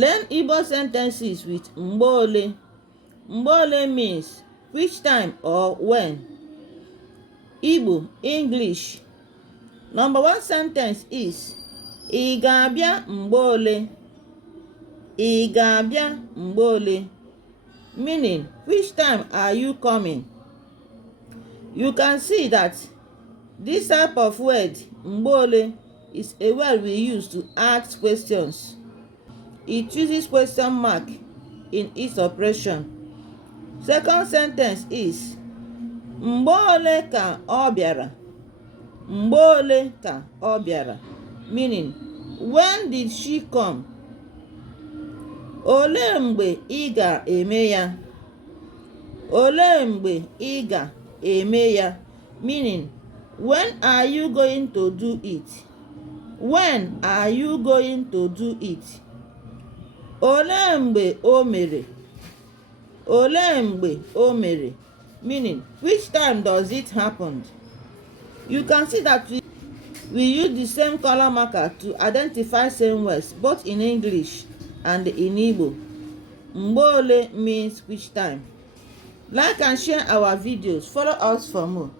Learn Igbo sentences with Mgbe Ole. Mgbe Ole means which time or when. Igbo, English. Number one sentence is Ị ga-abịa mgbe ole? Ị ga-abịa mgbe ole? Meaning, which time are you coming? You can see that this type of word, Mgbe Ole, is a word we use to ask questions. It uses question mark in its operation. Second sentence is Mgbe ole ka ọ bịara? Mgbe ole ka ọ bịara? Meaning, when did she come? Olee mgbe ị ga-eme ya? Olee mgbe ị ga-eme ya? Meaning, when are you going to do it? When are you going to do it? Olee mgbe o mere? Olee mgbe o mere? Meaning, which time does it happen? You can see that we use the same color marker to identify same words both in English and in Igbo. Mgbe Ole means which time. Like and share our videos. Follow us for more.